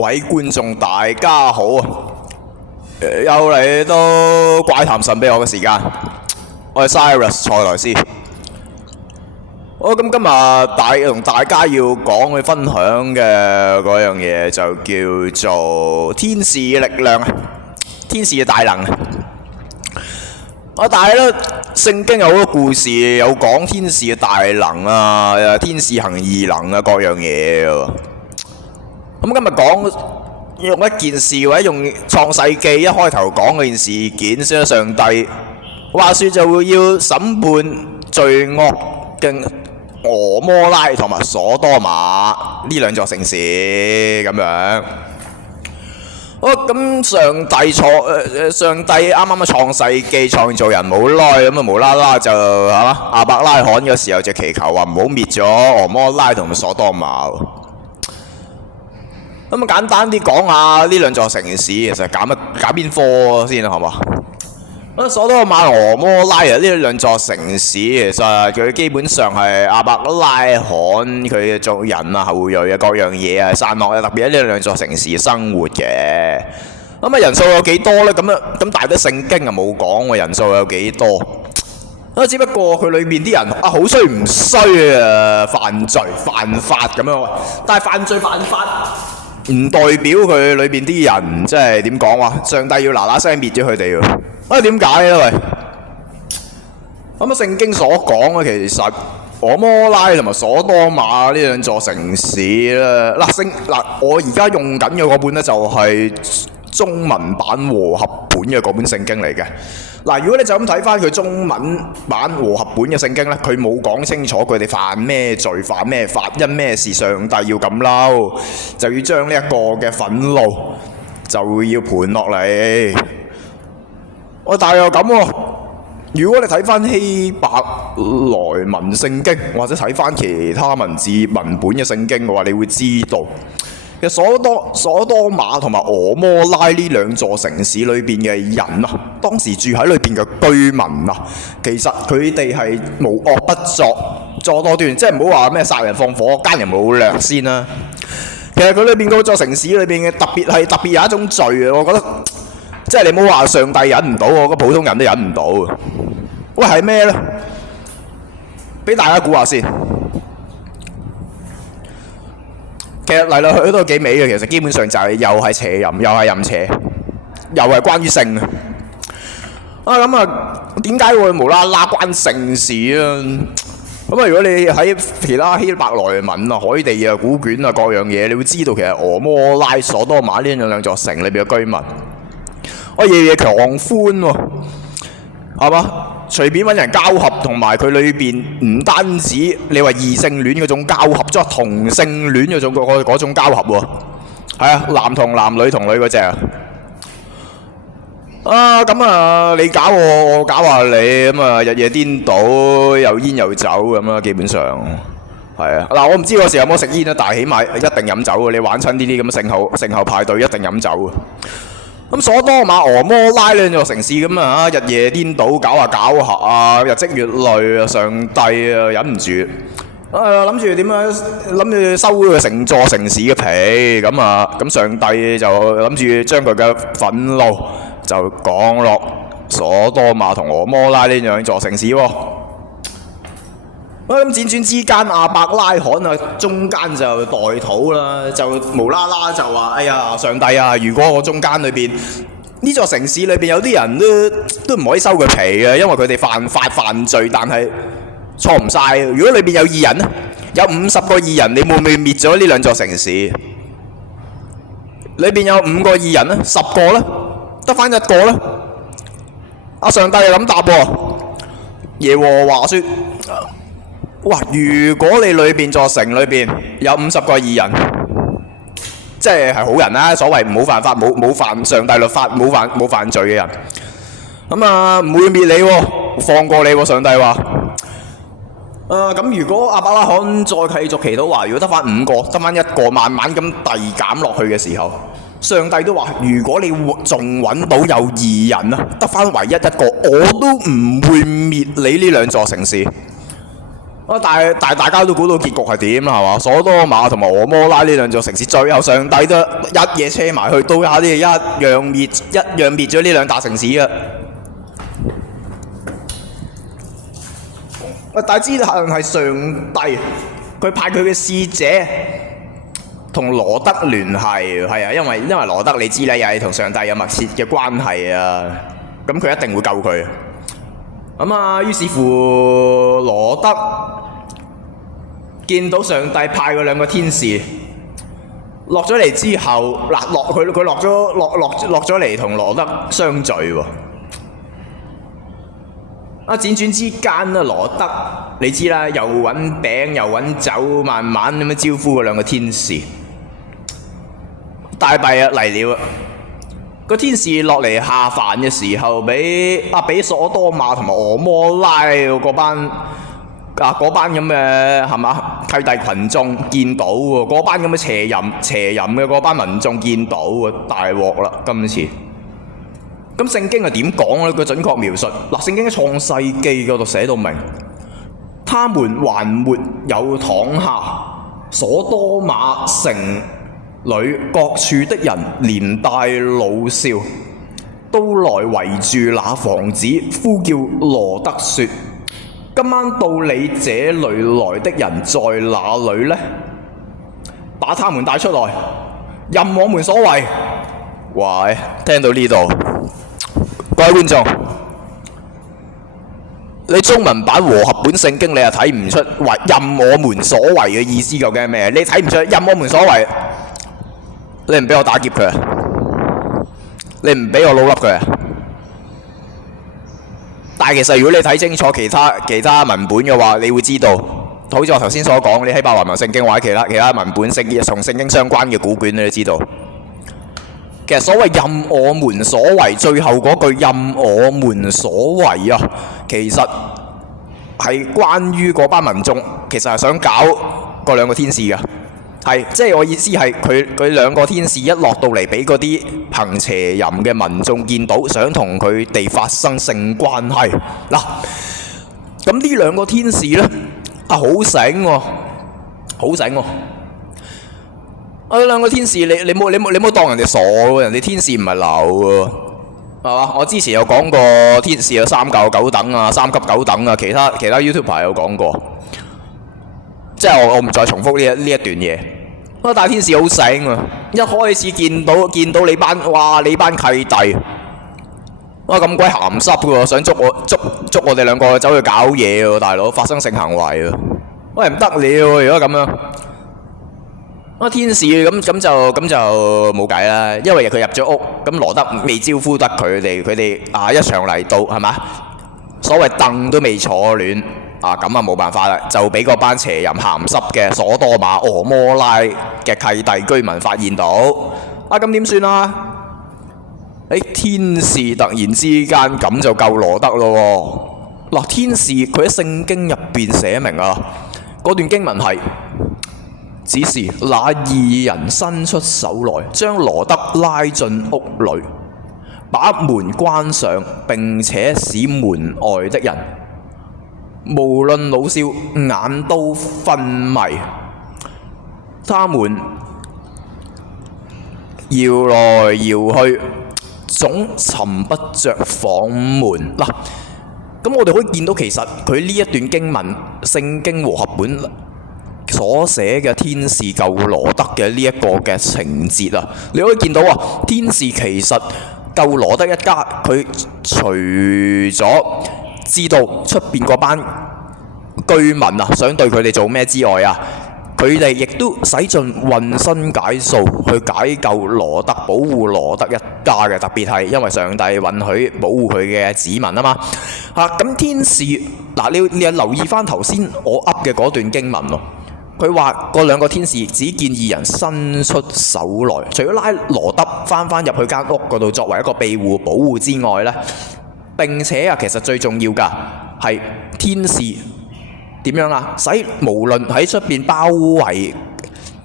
各位觀眾大家好啊！又嚟到怪談神秘學嘅時間，我係 Cyrus 塞萊斯。好，咁今日同大家要講去分享嘅嗰樣嘢就叫做天使嘅力量啊，天使嘅大能啊！但係咧，聖經有好多故事，有講天使嘅大能啊，天使行異能啊，各樣嘢喎。咁今日講用一件事，或者用創世記一開頭講嗰件事件，先上帝話說就會要審判罪惡嘅俄摩拉同埋所多瑪呢兩座城市咁樣。好，咁上帝啱啱創世記創造人冇耐，咁啊無啦啦就亞伯拉罕嘅時候就祈求話唔好滅咗俄摩拉同埋所多瑪。咁啊簡單啲講下呢兩座城市，其實搞邊科先啊，係嘛？所多瑪同俄摩拉呢兩座城市，其實佢基本上係亞伯拉罕佢嘅族人啊、後裔啊各樣嘢啊散落，特別喺呢兩座城市生活嘅。咁啊人數有幾多呢？咁但係啲聖經啊冇講喎人數有幾多。只不過佢裏面啲人好衰唔衰啊？犯罪犯法咁樣，但係犯罪犯法唔代表佢裏邊啲人即係點講話？上帝要嗱嗱聲滅咗佢哋喎。點解咧？喂，咁聖經所講其實俄摩拉同埋所多瑪呢兩座城市咧，我而家用緊嘅嗰本咧就係中文版和合本嘅嗰本聖經嚟嘅。如果你就咁睇翻佢中文版和合本嘅聖經咧，佢冇講清楚佢哋犯咩罪、犯咩法，因咩事上帝要咁嬲，就要將呢一個嘅憤怒就要盤落嚟。但係又咁喎，如果你睇翻希伯來文聖經，或者睇翻其他文字文本嘅聖經嘅話，你會知道其實所多瑪同埋俄摩拉呢兩座城市裏邊嘅人啊，當時住喺裏邊嘅居民啊，其實佢哋係無惡不作，作多端，即係唔好話咩殺人放火、奸人冇略先啦。其實佢裏邊嗰座城市裏邊嘅特別有一種罪啊，我覺得。即係你唔好話上帝忍唔到，我覺得普通人都忍唔到。喂，係咩呢？俾大家估下先。其實嚟嚟去去都幾美嘅，其實基本上就係又係邪淫，又係淫邪，又係關於性啊！點解會無啦啦關性事啊？如果你喺其他希伯來文啊、海地啊、古卷啊各樣嘢，你會知道其實俄摩拉、所多瑪呢兩座城裏邊嘅居民。夜夜狂歡喎，係嘛？隨便揾人交合，同埋佢裏邊唔單止你話異性戀嗰種交合，即係同性戀嗰種交合喎。係啊，男同男、女同女嗰隻啊。你搞我，我搞下你，日夜顛倒，又煙又酒咁啊，基本上係啊。我唔知嗰時有冇食煙啊，但係起碼一定飲酒嘅。你玩親呢啲咁嘅盛後派對，一定飲酒嘅。所多瑪、俄摩拉呢座城市咁啊，日夜顛倒，搞下啊，日積月累啊，上帝啊忍唔住，諗住點樣？諗住收佢成座城市嘅皮，咁上帝就諗住將佢嘅憤怒就降落所多瑪同俄摩拉呢兩座城市喎。咁輾轉之間，亞伯拉罕啊，中間就代禱啦，就無啦啦就話：哎呀，上帝啊！如果我中間裏邊呢座城市裏邊有啲人都唔可以收佢皮嘅，因為佢哋犯罪，但係錯唔晒。如果裏邊有義人咧，有50個義人，你會唔會滅咗呢兩座城市？裏邊有5個義人咧，10個咧，得翻1個咧。上帝係咁答喎，耶和華說。如果你裏邊座城裏邊有50個義人，即係好人啦，所謂唔好犯法、冇犯上帝律法、冇犯罪嘅人，唔會滅你喎，放過你喎，上帝話。如果亞伯拉罕再繼續祈禱話，如果得翻5個，得翻1個，慢慢咁遞減落去嘅時候，上帝都話：如果你仲揾到有義人啊，得翻唯一1個，我都唔會滅你呢兩座城市。但大家都估到結局係點啦，係嘛？所多瑪同埋俄摩拉呢兩座城市，最後上帝都一嘢車埋去，到下啲一樣滅咗呢兩大城市啊！但係之後係上帝，佢派佢嘅使者同羅德聯繫，係啊，因為羅德你知啦，又係同上帝有密切嘅關係啊，咁佢一定會救佢。咁啊，於是乎羅德見到上帝派嗰兩個天使落咗嚟之後，佢落咗嚟同羅德相聚喎。啊，輾轉之間啊，羅德你知啦，又揾餅又揾酒，慢慢咁樣招呼嗰兩個天使。大弊啊嚟了！個天使落嚟下凡嘅時候，俾所多瑪同埋俄摩拉嗰班咁嘅係嘛契弟群眾見到喎，嗰班咁嘅邪淫嘅嗰班民眾見到喎，大鑊啦今次。咁聖經係點講呢？個準確描述嗱，聖經喺創世記嗰度寫到明，他們還沒有躺下，所多瑪城裏各處的人連帶老少都來圍住那房子，呼叫羅德說：今晚到你這裏來的人在哪裏呢？把他們帶出來，任我們所為。喂，聽到呢度，各位觀眾，你中文版和合本聖經你又睇唔出任我們所為嘅意思究竟係咩？你睇唔出任我們所為？你唔俾我打劫佢啊？你唔俾我老笠佢啊？但係其實如果你睇清楚其他文本嘅話，你會知道，好似我頭先所講，你喺百華文聖經或者其他文本同聖經相關嘅古卷，你都知道。其實所謂任我們所為，最後嗰句任我們所為啊，其實係關於嗰班民眾，其實係想搞嗰兩個天使嘅。係，即係我意思係佢兩個天使一落到嚟，俾嗰啲行邪淫嘅民眾見到，想同佢哋發生性關係。嗱，咁呢兩個天使呢，好醒喎，好醒喎！兩個天使，你冇當人哋傻喎，人哋天使唔係流喎，係嘛？我之前有講過天使有3級9等啊，3級9等啊，其他 YouTuber 有講過。即係我唔再重複呢一段嘢。大天使好醒啊！一開始見到你班契弟，咁鬼鹹濕嘅喎，想捉我哋兩個走去搞嘢喎，大佬發生性行為啊！喂，唔得了喎！如果咁樣，天使咁就冇計啦，因為佢入咗屋，咁羅德未招呼得佢哋一場嚟到係嘛？所謂凳都未坐暖。咁冇辦法啦，就俾嗰班邪淫鹹濕嘅所多瑪、俄摩拉嘅契弟居民發現到，咁點算啊？天使突然之間咁就救羅德咯喎！天使佢喺聖經入邊寫明啊，嗰段經文係：只是那義人伸出手來，將羅德拉進屋裏，把門關上，並且使門外的人，無論老少，眼都昏迷，他們搖來搖去，總尋不着房門。咁我哋可以見到，其實佢呢一段經文，聖經和合本所寫嘅天使救羅德嘅呢一個嘅情節啊，你可以見到天使其實救羅德一家，佢除咗知道出邊嗰班居民想對佢哋做咩之外佢哋亦都使盡渾身解數去解救羅德，保護羅德一家嘅。特別係因為上帝允許保護佢嘅子民啊嘛。咁天使你留意翻頭先我噏嘅嗰段經文咯。佢話嗰兩個天使只見義人伸出手來，除咗拉羅德翻入去間屋嗰度作為一個庇護保護之外呢，並且其實最重要㗎係天使點樣使無論喺出邊包圍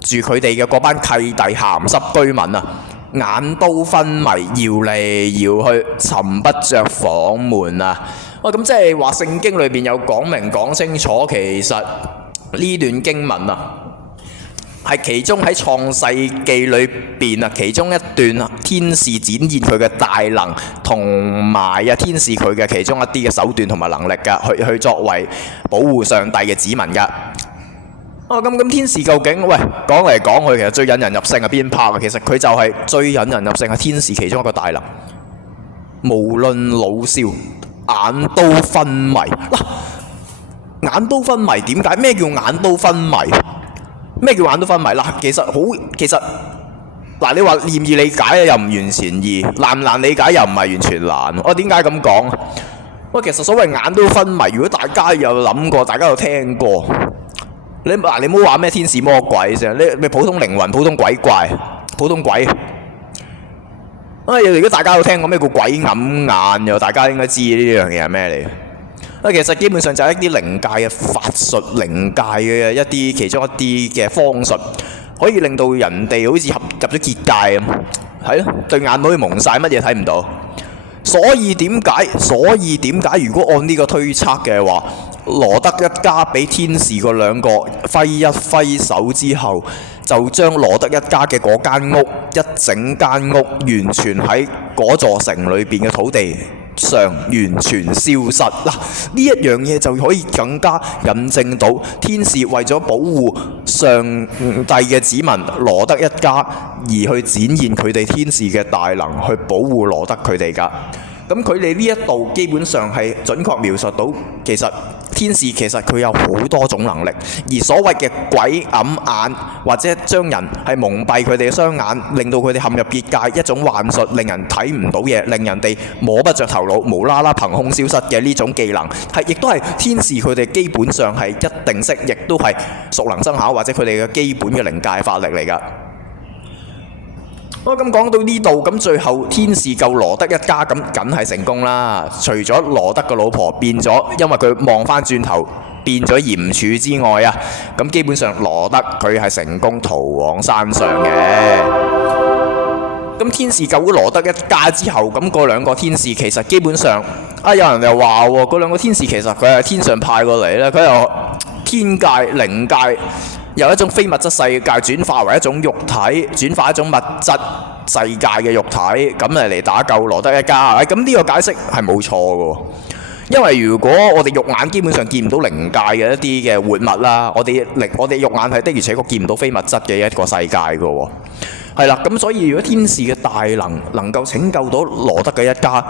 住佢哋嘅嗰班契弟鹹濕居民眼都昏迷，搖嚟搖去，尋不着房門咁即係話聖經裏邊有講明講清楚，其實呢段經文啊，係其中喺創世記裏邊啊，其中一段天使展現佢嘅大能，同埋天使佢嘅其中一啲嘅手段同埋能力㗎，去作為保護上帝嘅子民㗎。咁天使究竟講嚟講去，其實最引人入勝係邊 part 啊？其實佢就係最引人入勝係天使其中一個大能，無論老少，眼都昏迷。眼都昏迷點解？咩叫眼都昏迷？咩叫眼都昏迷？其實你話易唔易理解又唔完全易，難唔難理解又唔係完全難。點解咁講？其實所謂眼都昏迷，如果大家有諗過，大家有聽過，你唔好話咩天使魔鬼啫，你普通靈魂、普通鬼怪、普通鬼。如果大家有聽過咩叫鬼揞眼，又大家應該知呢樣嘢係咩嚟。其實基本上就係一啲靈界嘅法術、靈界嘅其中一啲嘅方術，可以令到人哋好似入咗結界咁，係咯，對眼可以蒙晒，乜嘢睇唔到。所以點解？如果按呢個推測嘅話，羅德一家俾天使嗰兩個揮一揮手之後，就將羅德一家嘅嗰間屋，一整間屋完全喺嗰座城裏邊嘅土地上完全消失。呢一樣嘢就可以更加印證到天使為咗保護上帝嘅子民羅德一家，而去展現佢哋天使嘅大能，去保護羅德佢哋㗎。咁佢哋呢一度基本上係準確描述到，其實天使其實佢有好多種能力，而所謂嘅鬼揞眼或者將人係蒙蔽佢哋嘅雙眼，令到佢哋陷入結界，一種幻術，令人睇唔到嘢，令人哋摸不着頭腦，無啦啦憑空消失嘅呢種技能，亦都係天使佢哋基本上係一定識，亦都係熟能生巧，或者佢哋嘅基本嘅靈界法力嚟㗎。咁講到呢度，咁最後天使救羅德一家，咁梗係成功啦。除咗羅德個老婆變咗，因為佢望翻轉頭變咗鹽柱之外啊，咁基本上羅德佢係成功逃往山上嘅。咁天使救咗羅德一家之後，咁嗰兩個天使其實基本上有人又話喎，嗰兩個天使其實佢係天上派過嚟咧，佢由天界靈界，由一種非物質世界轉化為一種肉體，轉化一種物質世界嘅肉體，咁嚟打救羅德一家。咁呢個解釋係冇錯嘅，因為如果我哋肉眼基本上見唔到靈界嘅一啲嘅活物啦，我哋肉眼係的而且確見唔到非物質嘅一個世界嘅。係啦，咁所以如果天使嘅大能夠拯救到羅德嘅一家，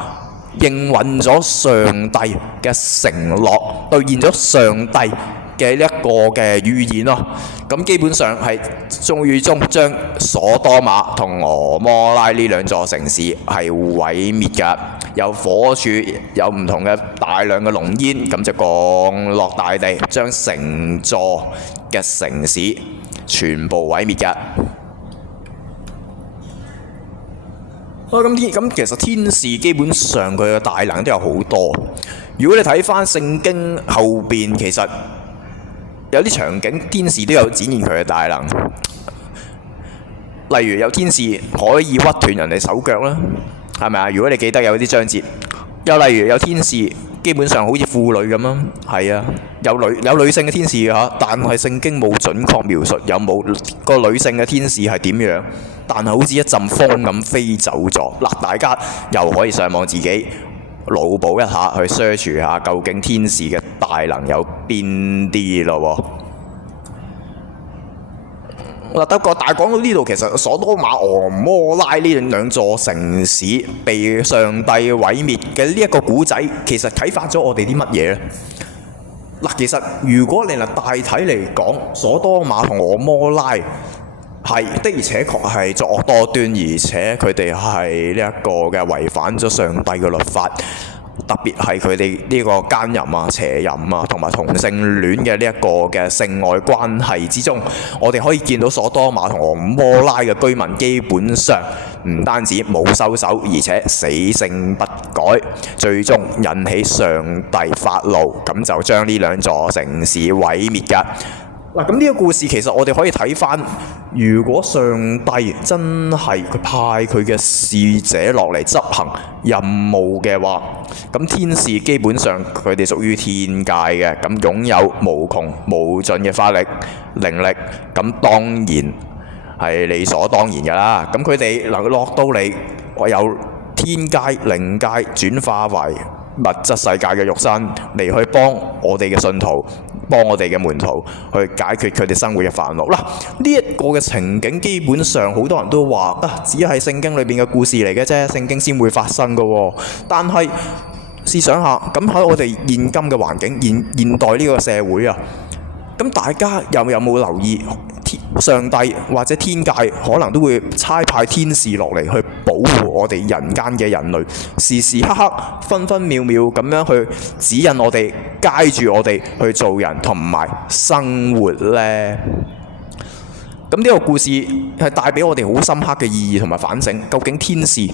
應允咗上帝嘅承諾，兌現咗上帝嘅一個嘅預言咯，咁基本上係最終將所多瑪同俄摩拉呢兩座城市係毀滅㗎，有火柱，有唔同嘅大量嘅濃煙，咁就降落大地，將成座嘅城市全部毀滅㗎。咁其實天使基本上佢嘅大能都有好多。如果你睇翻聖經後邊，其實有啲場景天使都有展現佢嘅大能，例如有天使可以屈斷人哋手腳啦，係咪啊？如果你記得有啲章節，又例如有天使基本上好似婦女咁樣，係啊，有女性嘅天使嘅，但係聖經冇準確描述有冇個女性嘅天使係點樣，但係好似一陣風咁飛走咗。大家又可以上網自己腦補一下，去 search 下究竟天使嘅大能有邊啲咯喎。但係講到呢度，其實所多瑪、俄摩拉呢兩座城市被上帝毀滅嘅呢一個古仔，其實啟發咗我哋啲乜嘢呢？其實如果你大體嚟講，所多瑪同俄摩拉係的而且確係作惡多端，而且佢哋係呢一個嘅違反咗上帝嘅律法，特別係佢哋呢個奸淫啊、邪淫啊同埋同性戀嘅呢一個嘅性愛關係之中，我哋可以見到所多瑪同俄摩拉嘅居民基本上唔單止冇收手，而且死性不改，最終引起上帝發怒，咁就將呢兩座城市毀滅㗎。嗱，咁呢個故事其實我哋可以睇翻，如果上帝真係佢派佢嘅使者落嚟執行任務嘅話，咁天使基本上佢哋屬於天界嘅，咁擁有無窮無盡嘅法力、靈力，咁當然係理所當然㗎啦。咁佢哋能落到嚟，由天界、靈界轉化為物質世界嘅肉身嚟去幫我哋嘅信徒、幫我哋嘅門徒去解決佢哋生活嘅煩惱。嗱，呢一個嘅情景基本上好多人都話只係聖經裏邊嘅故事嚟嘅啫，聖經先會發生嘅喎。但係試想下，咁喺我哋現今嘅環境、現代呢個社會啊，咁大家有冇留意上帝或者天界可能都會差派天使落嚟去保護我哋人間嘅人類，時時刻刻、分分秒秒咁樣去指引我哋、街住我哋去做人同埋生活呢？咁呢個故事係帶俾我哋好深刻嘅意義同埋反省，究竟天使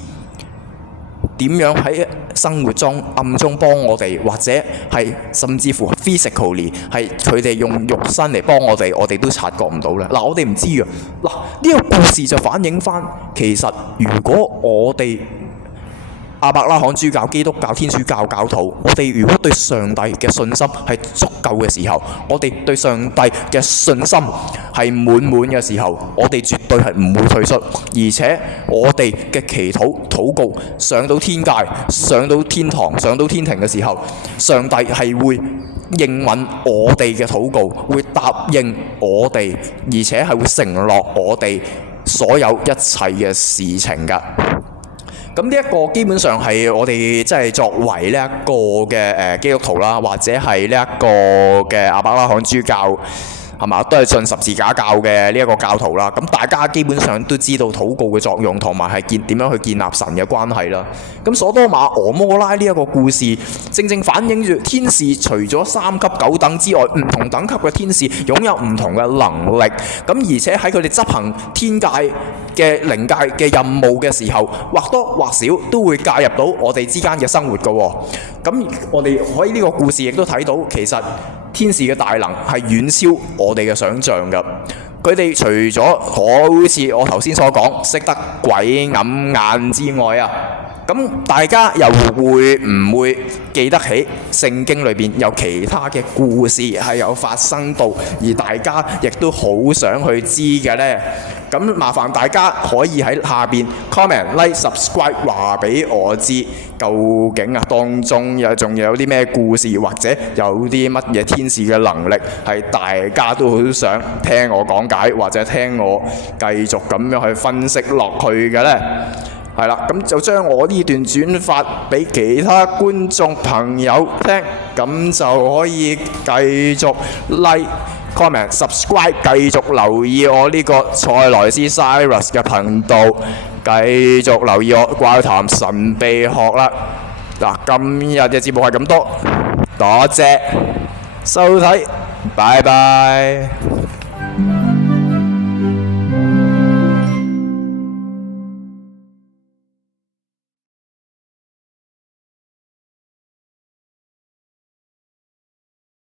點樣喺生活中暗中幫我哋，或者係甚至乎 physically 係佢哋用肉身嚟幫我哋都察覺唔到咧。嗱，我哋唔知㗎。嗱，呢個故事就反映翻，其實如果我哋亞伯拉罕諸教、基督教、天主教教徒，我哋如果對上帝嘅信心係足夠嘅時候，我哋對上帝嘅信心係滿滿嘅時候，我哋絕對係唔會退縮，而且我哋嘅祈禱、禱告上到天界、上到天堂、上到天庭嘅時候，上帝係會應允我哋嘅禱告，會答應我哋，而且係會承諾我哋所有一切嘅事情㗎。咁呢一個基本上係我哋即係作為呢一個嘅基督徒啦，或者係呢一個嘅亞伯拉罕諸教，係嘛，都係信十字架教嘅呢一個教徒啦。咁大家基本上都知道禱告嘅作用，同埋係點樣去建立神嘅關係啦。咁所多瑪俄摩拉呢一個故事，正正反映住天使除咗3級9等之外，唔同等級嘅天使擁有唔同嘅能力。咁而且喺佢哋執行天界嘅靈界嘅任務嘅時候，或多或少都會介入到我哋之間嘅生活㗎喎。咁我哋可以呢個故事亦都睇到，其實天使嘅大能係遠超我哋嘅想像㗎。佢哋除咗好似我頭先所講識得鬼揞眼之外啊，咁大家又會唔會記得起聖經裏邊有其他嘅故事係有發生到，而大家亦都好想去知嘅呢？咁麻煩大家可以喺下邊 comment、like、subscribe 話俾我知，究竟當中仲有啲咩故事，或者有啲乜嘢天使嘅能力係大家都好想聽我講解，或者聽我繼續咁樣去分析落去嘅呢？係啦，咁就將我呢段轉發俾其他觀眾朋友聽，咁就可以繼續 like、comment、subscribe， 繼續留意我呢個塞萊斯 Cyrus 嘅頻道，繼續留意我怪談神秘學啦。嗱，今日嘅節目係咁多，多謝收睇，拜拜。